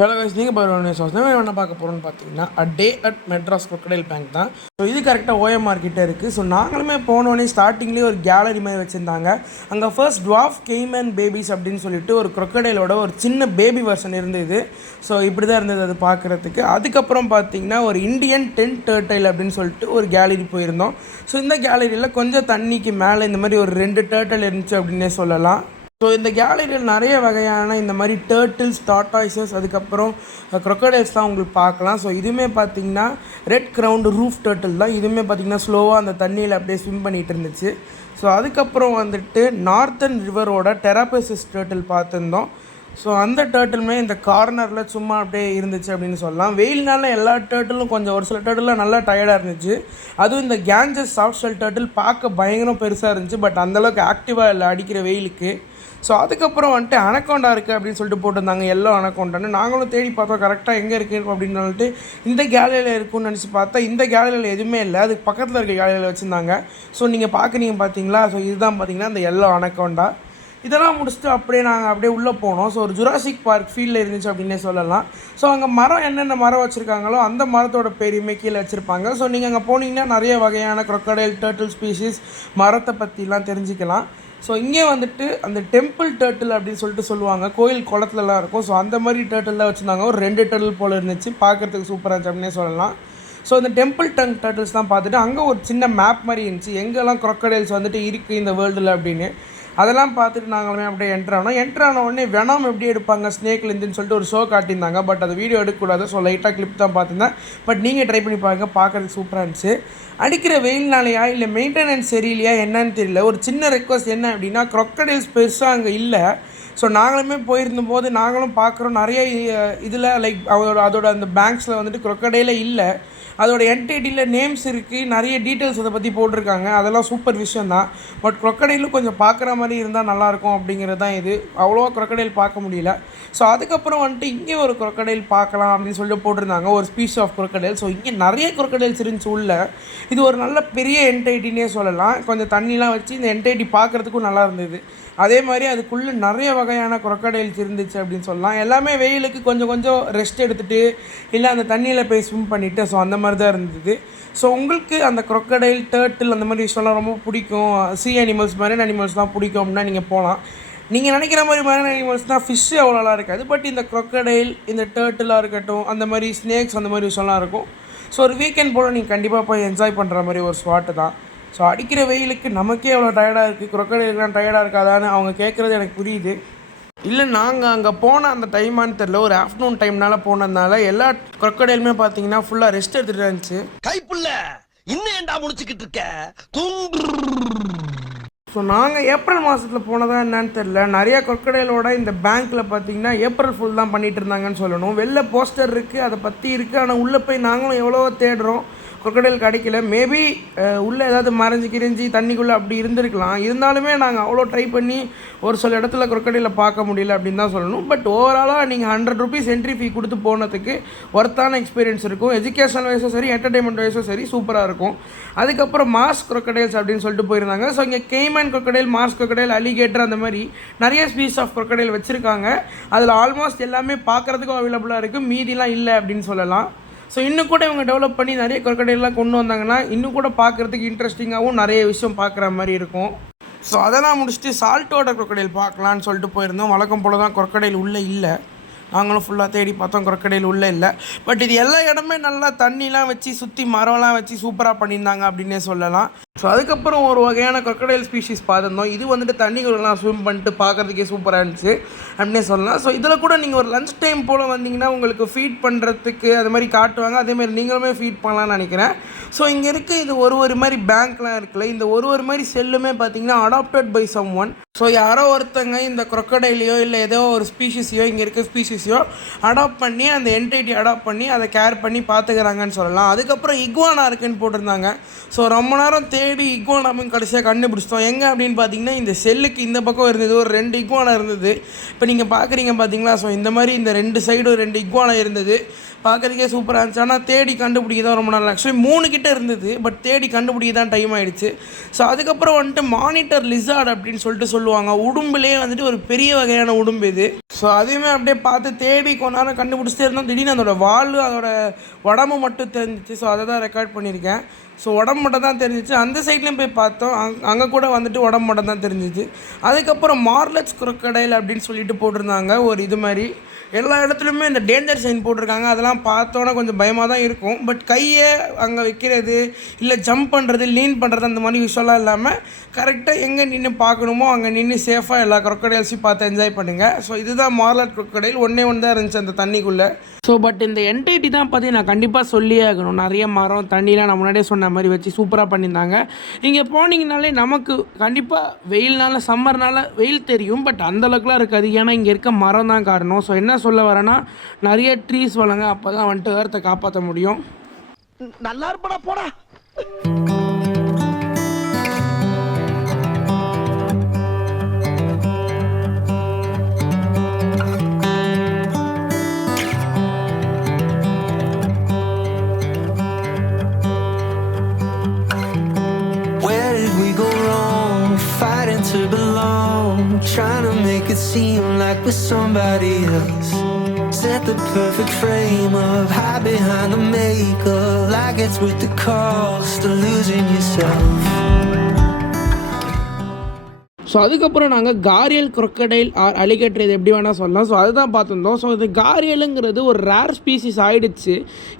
Hello guys, நீங்கள் என்ன பார்க்க போகிறோன்னு பார்த்தீங்கன்னா டே அட் மெட்ராஸ் crocodile பேங்க் தான். ஸோ இது கரெக்டாக ஓஎம்ஆர் கிட்டே இருக்குது. ஸோ நாங்களுமே போனோடனே ஸ்டார்டிங்லேயே ஒரு கேலரி மாதிரி வச்சுருந்தாங்க. அங்கே ஃபர்ஸ்ட் டுவார்ஃப் கெய்மன் பேபிஸ் அப்படின்னு சொல்லிட்டு ஒரு crocodileோட ஒரு சின்ன பேபி வெர்ஷன் இருந்தது. ஸோ இப்படி தான் இருந்தது அது பார்க்குறதுக்கு. அதுக்கப்புறம் பார்த்தீங்கன்னா ஒரு இந்தியன் டென்ட் டர்டைல் அப்படின்னு சொல்லிட்டு ஒரு கேலரி போயிருந்தோம். ஸோ இந்த கேலரியில் கொஞ்சம் தண்ணிக்கு மேலே இந்த மாதிரி ஒரு 2 டர்டைல் இருந்துச்சு அப்படின்னே சொல்லலாம். ஸோ இந்த கேலரியில் நிறைய வகையான இந்த மாதிரி டர்ட்டில்ஸ், டார்டாய்ஸஸ், அதுக்கப்புறம் crocodiles தான் உங்களுக்கு பார்க்கலாம். ஸோ இதுவுமே பார்த்திங்கன்னா ரெட் க்ரௌண்டு ரூஃப் டர்ட்டில் தான். இதுவுமே பார்த்திங்கன்னா ஸ்லோவாக அந்த தண்ணியில் அப்படியே ஸ்விம் பண்ணிகிட்டு இருந்துச்சு. ஸோ அதுக்கப்புறம் வந்துட்டு நார்த்தன் ரிவரோட டெராபசிஸ் டர்ட்டில் பார்த்துருந்தோம். ஸோ அந்த டர்ட்டிலுமே இந்த கார்னரில் சும்மா அப்படியே இருந்துச்சு அப்படின்னு சொல்லலாம். வெயில்னால எல்லா டர்ட்டிலும் கொஞ்சம் ஒரு சில டர்ட்டிலாம் நல்லா டயர்டாக இருந்துச்சு. அதுவும் இந்த கேஞ்சஸ் சாஃப்ட் ஷெல் டர்ட்டில் பார்க்க பயங்கரம் பெருசாக இருந்துச்சு. பட் அந்தளவுக்கு ஆக்டிவாக இல்லை அடிக்கிற வெயிலுக்கு. ஸோ அதுக்கப்புறம் வந்துட்டு அனக்கோண்டா இருக்குது அப்படின்னு சொல்லிட்டு போட்டிருந்தாங்க, எல்லோ அனக்கோண்டான்னு. நாங்களும் தேடி பார்த்தோம் கரெக்டாக எங்கே இருக்குது அப்படின்னு சொல்லிட்டு. இந்த கேலரியில் இருக்குன்னு நினச்சி பார்த்தா இந்த கேலரியில் எதுவுமே இல்லை, அதுக்கு பக்கத்தில் இருக்க கேலரியில் வச்சுருந்தாங்க. ஸோ நீங்கள் பார்க்குறீங்க பார்த்தீங்களா, ஸோ இதுதான் பார்த்தீங்கன்னா இந்த எல்லோ அனக்கோண்டா. இதெல்லாம் முடிச்சுட்டு அப்படியே நாங்கள் அப்படியே உள்ளே போனோம். ஸோ ஒரு ஜுராசிக் பார்க் ஃபீல்டில் இருந்துச்சு அப்படின்னே சொல்லலாம். ஸோ அங்கே மரம் என்னென்ன மரம் வச்சுருக்காங்களோ அந்த மரத்தோட பேருமே கீழே வச்சுருப்பாங்க. ஸோ நீங்கள் அங்கே போனீங்கன்னா நிறைய வகையான crocodile, டர்ட்டில் ஸ்பீஷீஸ், மரத்தை பற்றிலாம் தெரிஞ்சுக்கலாம். ஸோ இங்கே வந்துட்டு அந்த டெம்பிள் டர்ட்டில் அப்படின்னு சொல்லிட்டு சொல்லுவாங்க, கோயில் குளத்துலலாம் இருக்கும். ஸோ அந்த மாதிரி டர்ட்டில் தான் வச்சுருந்தாங்க. ஒரு 2 டர்ட்டில் போல் இருந்துச்சு, பார்க்குறதுக்கு சூப்பராக இருந்துச்சு அப்படின்னே சொல்லலாம். ஸோ இந்த டெம்பிள் டர்ட்டில்ஸ் தான் பார்த்துட்டு அங்கே ஒரு சின்ன மேப் மாதிரி இருந்துச்சு, எங்கெல்லாம் crocodiles வந்துட்டு இருக்குது இந்த வேர்ல்டில் அப்படின்னு. அதெல்லாம் பார்த்துட்டு நாங்களுமே அப்படியே என்ட்ரு ஆன உடனே வெனம் எப்படி எடுப்பாங்க ஸ்னேக்லேருந்துன்னு சொல்லிட்டு ஒரு ஷோ காட்டியிருந்தாங்க. பட் அது வீடியோ எடுக்கக்கூடாது, ஸோ லைட்டாக கிளிப் தான் பார்த்துருந்தேன். பட் நீங்கள் ட்ரை பண்ணி பாருங்க, பார்க்குறதுக்கு சூப்பராக இருந்துச்சு. அடிக்கிற வெயில்னாலையா இல்லை மெயின்டெனன்ஸ் சரியில்லையா என்னன்னு தெரியல. ஒரு சின்ன ரெக்வஸ்ட் என்ன அப்படின்னா, crocodiles பெருசாக அங்கே இல்லை. ஸோ நாங்களுமே போயிருந்தபோது நாங்களும் பார்க்குறோம் நிறைய இதில் லைக் அதோட அந்த பேங்க்ஸில் வந்துட்டு crocodile இல்லை. அதோட என்டிட்டியில் நேம்ஸ் இருக்குது, நிறைய டீட்டெயில்ஸ் அதை பற்றி போட்டிருக்காங்க. அதெல்லாம் சூப்பர் விஷயம் தான். பட் crocodile கொஞ்சம் பார்க்குற மாதிரி இருந்தால் நல்லாயிருக்கும் அப்படிங்கிறது தான் இது. அவ்வளோவா crocodile பார்க்க முடியல. ஸோ அதுக்கப்புறம் வந்துட்டு இங்கே ஒரு crocodile பார்க்கலாம் அப்படின்னு சொல்லிட்டு போட்டிருந்தாங்க, ஒரு ஸ்பீஷ் ஆஃப் crocodile. ஸோ இங்கே நிறைய crocodiles இருந்துச்சு உள்ள. இது ஒரு நல்ல பெரிய என்டைட்டினே சொல்லலாம். கொஞ்சம் தண்ணிலாம் வச்சு இந்த என்டைட்டி பார்க்குறதுக்கும் நல்லா இருந்தது. அதே மாதிரி அதுக்குள்ளே நிறைய வகையான crocodiles இருந்துச்சு அப்படின்னு சொல்லலாம். எல்லாமே வெயிலுக்கு கொஞ்சம் கொஞ்சம் ரெஸ்ட் எடுத்துகிட்டு இல்லை அந்த தண்ணியில் போய் ஸ்விம் பண்ணிவிட்டு, ஸோ அந்த மாதிரி தான் இருந்தது. ஸோ உங்களுக்கு அந்த crocodile, டர்ட்டில் அந்த மாதிரி விஷயம்லாம் ரொம்ப பிடிக்கும், சீ அனிமல்ஸ், மரைன் அனிமல்ஸ்லாம் பிடிக்கும் அப்படின்னா நீங்கள் போகலாம். நீங்கள் நினைக்கிற மாதிரி மரைன் அனிமல்ஸ்னால் ஃபிஷ்ஷு அவ்வளோலாம் இருக்காது. பட் இந்த crocodile, இந்த டர்ட்டிலாக இருக்கட்டும், அந்த மாதிரி ஸ்னேக்ஸ், அந்த மாதிரி விஷயம்லாம் இருக்கும். ஸோ ஒரு வீக்கெண்ட் போல் நீங்கள் கண்டிப்பாக போய் என்ஜாய் பண்ணுற மாதிரி ஒரு ஸ்பாட்டு தான். ஸோ அடிக்கிற வெயிலுக்கு நமக்கே அவ்வளோ டயர்டாக இருக்குது, crocodileலாம் டயர்டாக இருக்காதான்னு அவங்க கேட்குறது எனக்கு புரியுது. இல்லை நாங்கள் அங்கே போன அந்த டைமான்னு தெரில, ஒரு ஆஃப்டர்நூன் டைம்னால போனதுனால எல்லா crocodileமே பார்த்தீங்கன்னா ஃபுல்லாக ரெஸ்ட் எடுத்துகிட்டு இருந்துச்சு. கைப்புள்ள இன்னும் ஏண்டா முடிச்சுக்கிட்டு இருக்க தூங்கு. ஸோ நாங்கள் ஏப்ரல் மாதத்தில் போனதா என்னன்னு தெரில, நிறைய crocodileோட இந்த பேங்க்கில் பார்த்தீங்கன்னா ஏப்ரல் ஃபுல் தான் பண்ணிகிட்டு இருந்தாங்கன்னு சொல்லணும். வெளில போஸ்டர் இருக்குது, அதை பற்றி இருக்குது. ஆனால் உள்ளே போய் நாங்களும் எவ்வளோ தேடுறோம், crocodile கிடைக்கல. மேபி உள்ளே ஏதாவது மறைஞ்சி தண்ணிக்குள்ளே அப்படி இருந்திருக்கலாம். இருந்தாலுமே நாங்கள் அவ்வளோ ட்ரை பண்ணி ஒரு சில இடத்துல crocodile பார்க்க முடியல அப்படின்னு தான் சொல்லணும். பட் ஓவராலாக நீங்கள் 100 rupees என்ட்ரி ஃபீ கொடுத்து போனதுக்கு ஒர்த்தான எக்ஸ்பீரியன்ஸ் இருக்கும். எஜுகேஷனல் வைஸும் சரி, என்டர்டைன்மெண்ட் வைஸும் சரி சூப்பராக இருக்கும். அதுக்கப்புறம் மாஸ் crocodiles அப்படின்னு சொல்லிட்டு போயிருந்தாங்க. ஸோ இங்கே Gaiman crocodile, mass crocodile, alligator, அந்த மாதிரி நிறைய ஸ்பீஸ் ஆஃப் crocodile வச்சுருக்காங்க. அதில் ஆல்மோஸ்ட் எல்லாமே பார்க்குறதுக்கும் அவைலபிளாக இருக்குது, மீதிலாம் இல்லை அப்படின்னு சொல்லலாம். ஸோ இன்னும் கூட இவங்க டெவலப் பண்ணி நிறைய crocodileலாம் கொண்டு வந்தாங்கன்னா இன்னும் கூட பார்க்குறதுக்கு இன்ட்ரெஸ்டிங்காகவும் நிறைய விஷயம் பார்க்குற மாதிரி இருக்கும். ஸோ அதெல்லாம் முடிச்சுட்டு சால்ட்டோட crocodile பார்க்கலான்னு சொல்லிட்டு போயிருந்தோம். வழக்கம் போல் தான் crocodile உள்ளே இல்லை. நாங்களும் ஃபுல்லாக தேடி பார்த்தோம், crocodile உள்ளே இல்லை. பட் இது எல்லா இடமே நல்லா தண்ணிலாம் வச்சு சுற்றி மரம்லாம் வச்சு சூப்பராக பண்ணியிருந்தாங்க அப்படின்னே சொல்லலாம். ஸோ அதுக்கப்புறம் ஒரு வகையான crocodile ஸ்பீஷீஸ் பார்த்துருந்தோம். இது வந்துட்டு தண்ணிக்குள்ளெலாம் ஸ்விம் பண்ணிட்டு பார்க்குறதுக்கே சூப்பராக இருந்துச்சு அப்படின்னே சொல்லலாம். ஸோ இதில் கூட நீங்கள் ஒரு லஞ்ச் டைம் போல் வந்தீங்கன்னா உங்களுக்கு ஃபீட் பண்ணுறதுக்கு அது மாதிரி காட்டுவாங்க. அதேமாதிரி நீங்களுமே ஃபீட் பண்ணலான்னு நினைக்கிறேன். ஸோ இங்கே இருக்க இது ஒரு மாதிரி பேங்க்லாம் இருக்குல்ல, இந்த ஒரு மாதிரி செல்லுமே பார்த்தீங்கன்னா adapted by someone. So யாரோ ஒருத்தங்க இந்த crocodileயோ இல்லை ஏதோ ஒரு ஸ்பீஷீஸையோ இங்கே இருக்க ஸ்பீஷீஸையோ அடாப்ட் பண்ணி அந்த என்டைட்டி அடாப்ட் பண்ணி அதை கேர் பண்ணி பார்த்துக்கிறாங்கன்னு சொல்லலாம். அதுக்கப்புறம் இக்வானா இருக்குன்னு போட்டிருந்தாங்க. ஸோ ரொம்ப நேரம் தேடி இக்வானாவும் கடைசியாக கண்டுபிடிச்சிட்டோம். எங்கே அப்படின்னு பார்த்தீங்கன்னா இந்த செல்லுக்கு இந்த பக்கம் இருந்தது, ஒரு 2 இக்வானா இருந்தது. இப்போ நீங்கள் பார்க்குறீங்க பார்த்தீங்களா. ஸோ இந்த மாதிரி இந்த 2 சைடும் 2 இக்வானா இருந்தது. பார்க்குறதுக்கே சூப்பராக இருந்துச்சு. ஆனால் தேடி கண்டுபிடிக்க தான் ரொம்ப நாள், ஆக்சுவலி 3 கிட்ட இருந்தது, பட் தேடி கண்டுபிடிக்க தான் டைம் ஆகிடுச்சு. ஸோ அதுக்கப்புறம் வந்துட்டு மானிட்டர் லிசார்ட் அப்படின்னு சொல்லுவாங்க. உடும்புலேயே வந்துட்டு ஒரு பெரிய வகையான உடும்பு இது. ஸோ அதையுமே அப்படியே பார்த்து தேடி கொஞ்ச நேரம் கண்டுபிடிச்சிட்டே இருந்தோம். திடீர்னு அதோட வால், அதோட உடம்பு மட்டும் தெரிஞ்சிச்சு. ஸோ அதை தான் ரெக்கார்ட் பண்ணியிருக்கேன். ஸோ உடம்பு மட்டும் தான் தெரிஞ்சிச்சு. அந்த சைட்லேயும் போய் பார்த்தோம், அங்கே கூட வந்துட்டு உடம்பு மட்டும் தான் தெரிஞ்சிச்சு. அதுக்கப்புறம் மார்லெட்ஸ் crocodile அப்படின்னு சொல்லிட்டு போட்டிருந்தாங்க ஒரு இது மாதிரி. எல்லா இடத்துலையுமே இந்த டேஞ்சர் சைன் போட்டிருக்காங்க. அதெல்லாம் பார்த்தோன்னா கொஞ்சம் பயமாக தான் இருக்கும். பட் கையை அங்கே வைக்கிறது, இல்லை ஜம்ப் பண்ணுறது, லீன் பண்ணுறது, அந்த மாதிரி விஷயம்லாம் இல்லாமல் கரெக்டாக எங்கே நின்று பார்க்கணுமோ அங்கே நின்று சேஃபாக எல்லா crocodiles-ஐயும் பார்த்து என்ஜாய் பண்ணுங்கள். ஸோ இதுதான் மார்லெட் crocodile. ஒன்றே தான் இருந்துச்சு அந்த தண்ணிக்குள்ளே. ஸோ பட் இந்த என்டைட்டி தான் பற்றி நான் கண்டிப்பாக சொல்லியே ஆகணும். நிறைய மரம், தண்ணிலாம் நான் முன்னாடியே சொன்ன மாதிரி வச்சு சூப்பராக பண்ணியிருந்தாங்க. இங்கே போனீங்கனாலே நமக்கு கண்டிப்பாக வெயில்னால, சம்மர்னால வெயில் தெரியும், பட் அந்தளவுக்குலாம் இருக்காது. ஏன்னா இங்கே இருக்க மரம் தான் காரணம். ஸோ என்ன சொல்ல வரேன்னா, நிறைய ட்ரீஸ் வளங்க, அப்போ தான் வந்துட்டு ஏர்த்தை காப்பாற்ற முடியும். நல்லா இருப்படா போடா. To belong, trying to make it seem like we're somebody else. Set the perfect frame of hide behind the makeup, like it's with the cost of losing yourself. So அதுக்கப்புறம் நாங்கள் காரியல் crocodile ஆர் அலிகேட்டர் இது எப்படி வேணால் சொல்லலாம். So அதுதான் பார்த்துருந்தோம். So இது காரியலுங்கிறது ஒரு ரேர் ஸ்பீசிஸ் ஆகிடுச்சு.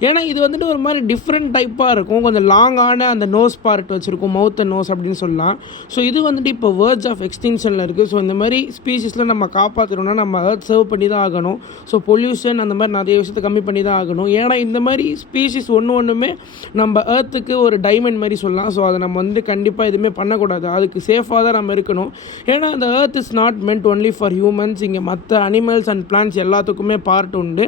ஏன்னா இது வந்துட்டு ஒரு மாதிரி டிஃப்ரெண்ட் டைப்பாக இருக்கும். கொஞ்சம் லாங்கான அந்த நோஸ் பார்ட் வச்சுருக்கும், மவுத் அண்ட் நோஸ் அப்படின்னு சொல்லலாம். ஸோ இது வந்துட்டு இப்போ வேர்ட்ஸ் ஆஃப் எக்ஸ்டிங்ஷனில் இருக்குது. ஸோ இந்த மாதிரி ஸ்பீசிஸில் நம்ம காப்பாற்றணும்னா நம்ம எர்த் சர்வ் பண்ணி தான் ஆகணும். ஸோ பொல்யூஷன் அந்த மாதிரி நிறைய விஷயத்தை கம்மி பண்ணி தான் ஆகணும். ஏன்னா இந்த மாதிரி ஸ்பீசிஸ் ஒன்றுமே நம்ம எர்த்துக்கு ஒரு டைமண்ட் மாதிரி சொல்லலாம். ஸோ அதை நம்ம வந்து கண்டிப்பாக எதுவுமே பண்ணக்கூடாது. அதுக்கு சேஃபாக தான் நம்ம இருக்கணும். ஏன்னா அந்த earth is not மென்ட் only for humans. இங்கே மற்ற அனிமல்ஸ் அண்ட் பிளான்ட்ஸ் எல்லாத்துக்குமே பார்ட் உண்டு.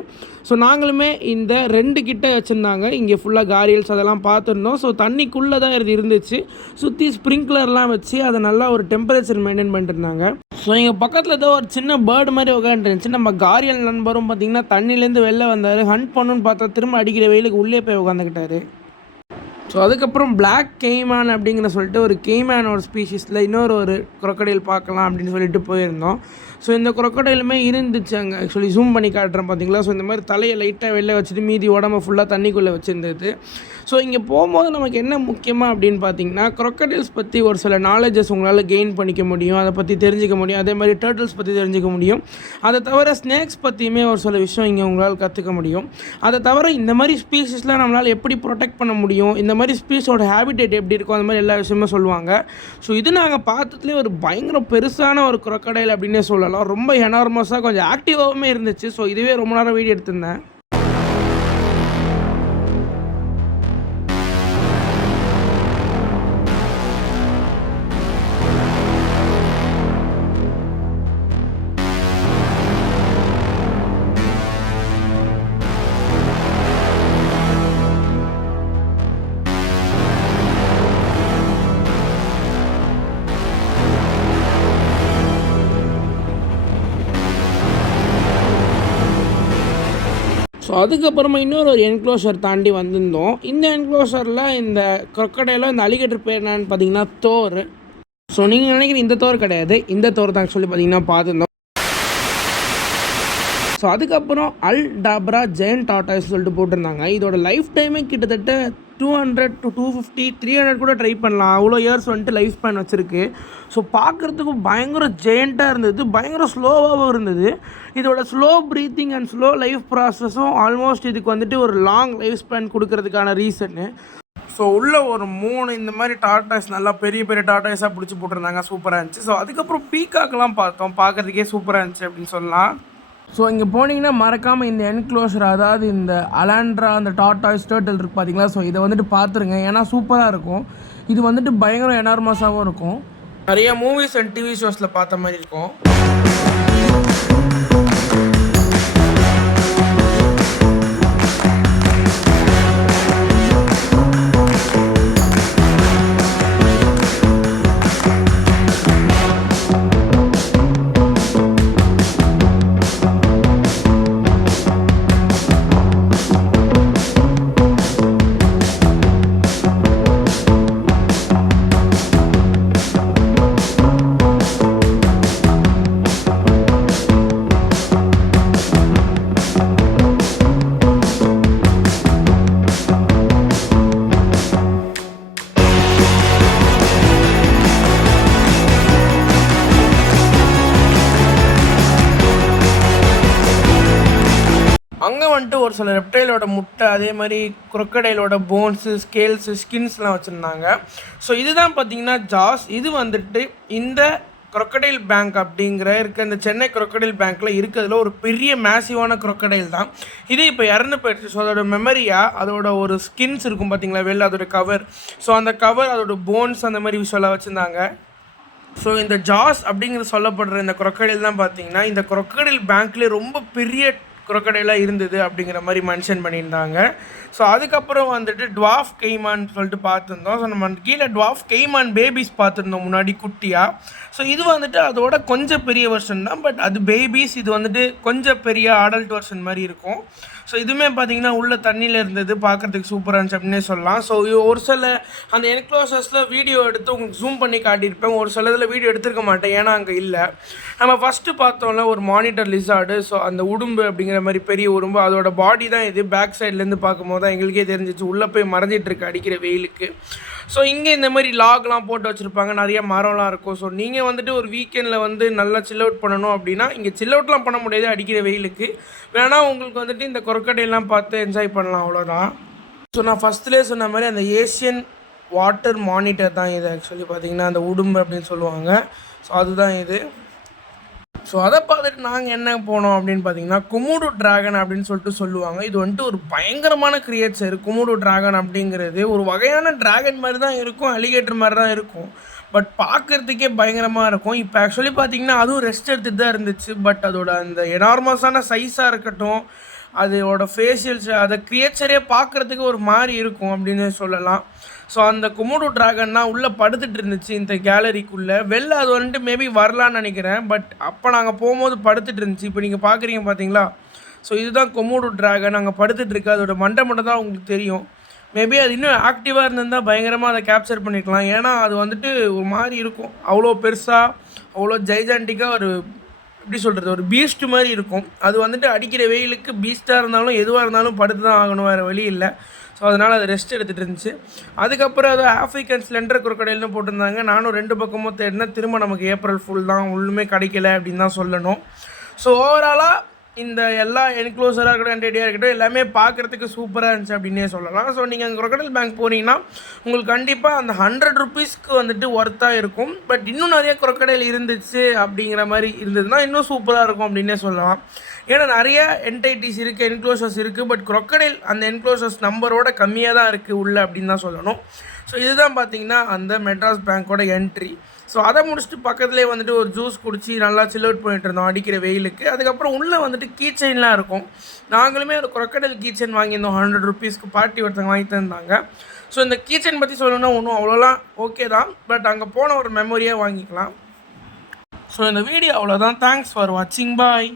ஸோ நாங்களுமே இந்த 2 கிட்ட வச்சுருந்தாங்க. இங்கே ஃபுல்லாக காரியல்ஸ் அதெல்லாம் பார்த்துருந்தோம். ஸோ தண்ணிக்குள்ளே தான் இது இருந்துச்சு. சுற்றி ஸ்ப்ரிங்க்லர்லாம் வச்சு அதை நல்லா ஒரு டெம்பரேச்சர் மெயின்டைன் பண்ணிட்டுருந்தாங்க. ஸோ எங்கள் பக்கத்தில் ஏதோ ஒரு சின்ன பேர்டு மாதிரி உட்காந்துருந்துச்சு. நம்ம காரியல் நண்பரும் பார்த்திங்கன்னா தண்ணியிலேருந்து வெளில வந்தார். ஹண்ட் பண்ணணுன்னு பார்த்தா திரும்ப அடிக்கிற வெயிலுக்கு உள்ளே போய் உட்காந்துக்கிட்டாரு. ஸோ அதுக்கப்புறம் பிளாக் கெய்மான் அப்படிங்கிற சொல்லிட்டு ஒரு கெய்மானோட ஸ்பீஷீஸில் இன்னொரு crocodile பார்க்கலாம் அப்படின்னு சொல்லிட்டு போயிருந்தோம். ஸோ இந்த crocodileமே இருந்துச்சு அங்கே. ஆக்சுவலி ஜூம் பண்ணி காட்டுறேன் பார்த்தீங்களா. ஸோ இந்த மாதிரி தலையை லைட்டாக வெளில வச்சுட்டு மீதி உடம்பு ஃபுல்லாக தண்ணிக்குள்ளே வச்சுருந்தது. ஸோ இங்கே போகும்போது நமக்கு என்ன முக்கியமாக அப்படின்னு பார்த்தீங்கன்னா, crocodiles பற்றி ஒரு சில நாலேஜஸ் உங்களால் கெயின் பண்ணிக்க முடியும், அதை பற்றி தெரிஞ்சிக்க முடியும். அதே மாதிரி டர்ட்டில்ஸ் பற்றி தெரிஞ்சிக்க முடியும். அதை தவிர ஸ்னேக்ஸ் பற்றியுமே ஒரு சில விஷயம் இங்கே உங்களால் கற்றுக்க முடியும். அதை தவிர இந்த மாதிரி ஸ்பீஷஸ்லாம் நம்மளால் எப்படி ப்ரொடெக்ட் பண்ண முடியும், இந்த மாதிரி ஸ்பீஸோட ஹேபிடேட் எப்படி இருக்கும், அந்த மாதிரி எல்லா விஷயமும் சொல்லுவாங்க. ஸோ இது நாங்கள் பார்த்ததுலேயே ஒரு பயங்கர பெருசான ஒரு crocodile அப்படின்னே சொல்லலாம். ரொம்ப எனார்மஸாக கொஞ்சம் ஆக்டிவாகவுமே இருந்துச்சு. ஸோ இதுவே ரொம்ப நேரம் வீடியோ எடுத்திருந்தேன். ஸோ அதுக்கப்புறமா இன்னொரு என்க்ளோஷர் தாண்டி வந்திருந்தோம். இந்த என்க்ளோஷரில் இந்த crocodile, இந்த அலிகேட்டர் பேர் என்னன்னு பார்த்தீங்கன்னா தோர். ஸோ நீங்கள் நினைக்கிறீங்க இந்த தோர் கிடையாது, இந்த தோர் தான் சொல்லி பார்த்தீங்கன்னா பார்த்துருந்தோம். ஸோ அதுக்கப்புறம் அல் டாப்ரா ஜெயண்ட் டார்டாய்ஸ் சொல்லிட்டு போட்டிருந்தாங்க. இதோட லைஃப் டைமே கிட்டத்தட்ட 200 to 250, 300 கூட ட்ரை பண்ணலாம். அவ்வளோ இயர்ஸ் வந்துட்டு லைஃப் ஸ்பேன் வச்சுருக்கு. ஸோ பார்க்குறதுக்கு பயங்கர ஜெயண்ட்டாக இருந்தது, பயங்கர ஸ்லோவாகவும் இருந்தது. இதோட slow breathing and slow life ப்ராசஸும் ஆல்மோஸ்ட் இதுக்கு வந்துட்டு ஒரு லாங் லைஃப் ஸ்பேன் கொடுக்கறதுக்கான ரீசன்னு. ஸோ உள்ள ஒரு 3 இந்த மாதிரி டார்டாய்ஸ் நல்லா பெரிய பெரிய டார்டாய்ஸாக பிடிச்சி போட்டிருந்தாங்க. சூப்பராக இருந்துச்சு. ஸோ அதுக்கப்புறம் பீகாக்கெலாம் பார்த்தோம். பார்க்குறதுக்கே சூப்பராக இருந்துச்சு அப்படின்னு சொல்லலாம். ஸோ இங்கே போனீங்கன்னா மறக்காமல் இந்த என்க்ளோஷர், அதாவது இந்த அலாண்ட்ரா அந்த டார்டாய்ஸ் டர்ட்டில் இருக்குது பார்த்தீங்களா. ஸோ இதை வந்துட்டு பார்த்துருங்க, ஏன்னா சூப்பராக இருக்கும். இது வந்துட்டு பயங்கர எனார்மஸாகவும் இருக்கும். நிறைய மூவிஸ் அண்ட் டிவி ஷோஸில் பார்த்த மாதிரி இருக்கும். வந்துட்டு ஒரு சில ரெப்டைலோட முட்டை, அதே மாதிரி crocodileோட போன்ஸு, ஸ்கேல்ஸு, ஸ்கின்ஸ்லாம் வச்சுருந்தாங்க. ஸோ இதுதான் பார்த்தீங்கன்னா ஜாஸ். இது வந்துட்டு இந்த crocodile பேங்க் அப்படிங்கிற இருக்க இந்த சென்னை crocodile பேங்க்கில் இருக்கிறதுல ஒரு பெரிய மேசிவான crocodile தான். இது இப்போ இறந்து போயிடுச்சு. ஸோ அதோட மெமரியாக அதோட ஒரு ஸ்கின்ஸ் இருக்கும் பார்த்தீங்களா வெளில, அதோட கவர். ஸோ அந்த கவர், அதோட போன்ஸ் அந்த மாதிரி விஷயம்லாம் வச்சுருந்தாங்க. ஸோ இந்த ஜாஸ் அப்படிங்கிற சொல்லப்படுற இந்த crocodile தான் பார்த்தீங்கன்னா இந்த crocodile பேங்க்லேயே ரொம்ப பெரிய crocodile இருந்தது அப்படிங்கிற மாதிரி மென்ஷன் பண்ணியிருந்தாங்க. ஸோ அதுக்கப்புறம் வந்துட்டு டுவாஃப் கெய்மான் சொல்லிட்டு பார்த்துருந்தோம். ஸோ நம்ம கீழே டுவாஃப் கெய்மான் பேபிஸ் பார்த்துருந்தோம் முன்னாடி குட்டியாக. ஸோ இது வந்துட்டு அதோட கொஞ்சம் பெரிய வெர்ஷன் தான், பட் அது பேபிஸ். இது வந்துட்டு கொஞ்சம் பெரிய அடல்ட் வெர்ஷன் மாதிரி இருக்கும். ஸோ இதுவுமே பார்த்தீங்கன்னா உள்ள தண்ணியில் இருந்தது, பார்க்குறதுக்கு சூப்பராக இருந்துச்சு அப்படின்னே சொல்லலாம். ஸோ ஒரு சில அந்த என்க்ளோசர்ஸில் வீடியோ எடுத்து உங்களுக்கு ஜூம் பண்ணி காட்டியிருப்பேன். ஒரு சில இதில் வீடியோ எடுத்துருக்க மாட்டேன், ஏன்னா அங்கே இல்லை. நம்ம ஃபஸ்ட்டு பார்த்தோம்ல ஒரு மானிட்டர் லிசார்டு. ஸோ அந்த உடும்பு அப்படிங்கிற மாதிரி பெரிய உடும்பு, அதோட பாடி தான் இது. பேக் சைட்லேருந்து பார்க்கும்போது தான் எங்களுக்கே தெரிஞ்சிச்சு உள்ளே போய் மறைஞ்சிட்ருக்கு அடிக்கிற வெயிலுக்கு. ஸோ இங்கே இந்த மாதிரி லாக்லாம் போட்டு வச்சுருப்பாங்க, நிறைய மரம்லாம் இருக்கும். ஸோ நீங்கள் வந்துட்டு ஒரு வீக்கெண்டில் வந்து நல்லா சில் அவுட் பண்ணணும் அப்படின்னா இங்கே சில் அவுட்லாம் பண்ண முடியாது அடிக்கிற வெயிலுக்கு. வேணால் உங்களுக்கு வந்துட்டு இந்த crocodileலாம் பார்த்து என்ஜாய் பண்ணலாம், அவ்வளோதான். ஸோ நான் ஃபஸ்ட்லேயே சொன்ன மாதிரி அந்த ஏஷியன் வாட்டர் மானிட்டர் தான் இது. ஆக்சுவலி பார்த்தீங்கன்னா அந்த உடும்பு அப்படின்னு சொல்லுவாங்க. ஸோ அதுதான் இது. ஸோ அதை பார்த்துட்டு நாங்கள் என்ன போனோம் அப்படின்னு பார்த்தீங்கன்னா கொமோடோ டிராகன் அப்படின்னு சொல்லிட்டு சொல்லுவாங்க. இது வந்துட்டு ஒரு பயங்கரமான கிரியேச்சர். கொமோடோ டிராகன் அப்படிங்கிறது ஒரு வகையான டிராகன் மாதிரி தான் இருக்கும், அலிகேட்டர் மாதிரி தான் இருக்கும், பட் பார்க்குறதுக்கே பயங்கரமாக இருக்கும். இப்போ ஆக்சுவலி பார்த்தீங்கன்னா அதுவும் ரெஸ்ட் எடுத்துகிட்டு தான் இருந்துச்சு. பட் அதோட அந்த எனார்மஸான சைஸாக இருக்கட்டும், அதோட ஃபேஷியல்ஸ், அதை கிரியேச்சரே பார்க்குறதுக்கு ஒரு மாதிரி இருக்கும் அப்படின்னு சொல்லலாம். ஸோ அந்த கொமோடோ டிராகன் தான் உள்ளே படுத்துட்டு இருந்துச்சு இந்த கேலரிக்குள்ளே. வெளில அது வந்துட்டு மேபி வரலான்னு நினைக்கிறேன், பட் அப்போ நாங்கள் போகும்போது படுத்துட்டு இருந்துச்சு. இப்போ நீங்கள் பார்க்குறீங்க பார்த்தீங்களா? ஸோ இதுதான் கொமோடோ டிராகன் அங்கே படுத்துட்டு இருக்கு. அதோட மண்டை மட்டும் தான் உங்களுக்கு தெரியும். மேபி அது இன்னும் ஆக்டிவாக இருந்திருந்தால் பயங்கரமாக அதை கேப்சர் பண்ணிக்கலாம். ஏன்னா அது வந்துட்டு ஒரு மாதிரி இருக்கும், அவ்வளோ பெருசாக, அவ்வளோ ஜைஜாண்டிக்காக, ஒரு எப்படி சொல்கிறது, ஒரு பீஸ்ட் மாதிரி இருக்கும். அது வந்துட்டு அடிக்கிற வெயிலுக்கு பீஸ்ட்டாக இருந்தாலும் எதுவாக இருந்தாலும் படுத்து தான் ஆகணும், வேறு வழி இல்லை. ஸோ அதனால் அது ரெஸ்ட் எடுத்துகிட்டு இருந்துச்சு. அதுக்கப்புறம் அது ஆஃப்ரிக்கன் ஸ்லெண்டர் crocodileனு போட்டிருந்தாங்க. நானும் 2 பக்கமும் தேடினேன். திரும்ப நமக்கு ஏப்ரல் ஃபுல் தான், ஒன்றுமே கிடைக்கல அப்படின்னு தான் சொல்லணும். ஸோ ஓவராலாக இந்த எல்லா என்க்ளோசராக இருக்கட்டும், என்டேடியாக இருக்கட்டும், எல்லாமே பார்க்குறதுக்கு சூப்பராக இருந்துச்சு அப்படின்னே சொல்லலாம். ஸோ நீங்கள் அங்கே crocodile பேங்க் போனீங்கன்னா உங்களுக்கு கண்டிப்பாக அந்த 100 ருபீஸ்க்கு வந்துட்டு ஒர்த்தாக இருக்கும். பட் இன்னும் நிறைய crocodile இருந்துச்சு அப்படிங்கிற மாதிரி இருந்ததுன்னா இன்னும் சூப்பராக இருக்கும் அப்படின்னே சொல்லலாம். ஏன்னா நிறைய என்டைட்டிஸ் இருக்குது, என்க்ளோசர்ஸ் இருக்குது, பட் crocodile அந்த என்க்ளோசர்ஸ் நம்பரோட கம்மியாக தான் இருக்குது உள்ள அப்படின்னு தான் சொல்லணும். ஸோ இதுதான் பார்த்தீங்கன்னா அந்த மெட்ராஸ் பேங்க்கோட என்ட்ரி. ஸோ அதை முடிச்சுட்டு பக்கத்துலேயே வந்துட்டு ஒரு ஜூஸ் குடிச்சு நல்லா சில் அவுட் பண்ணிட்டு இருந்தோம் அடிக்கிற வெயிலுக்கு. அதுக்கப்புறம் உள்ளே வந்துட்டு கீ செயின்லாம் இருக்கும். நாங்களுமே ஒரு crocodile கீ செயின் வாங்கியிருந்தோம் 100 ருபீஸ்க்கு. பார்ட்டி ஒருத்தங்க வாங்கி தந்தாங்க. ஸோ இந்த கீ செயின் பற்றி சொல்லணும்னா ஒன்றும் அவ்வளோலாம் ஓகே தான், பட் அங்கே போன ஒரு மெமரியாக வாங்கிக்கலாம். ஸோ இந்த வீடியோ அவ்வளோதான். தேங்க்ஸ் ஃபார் வாட்சிங். பாய்.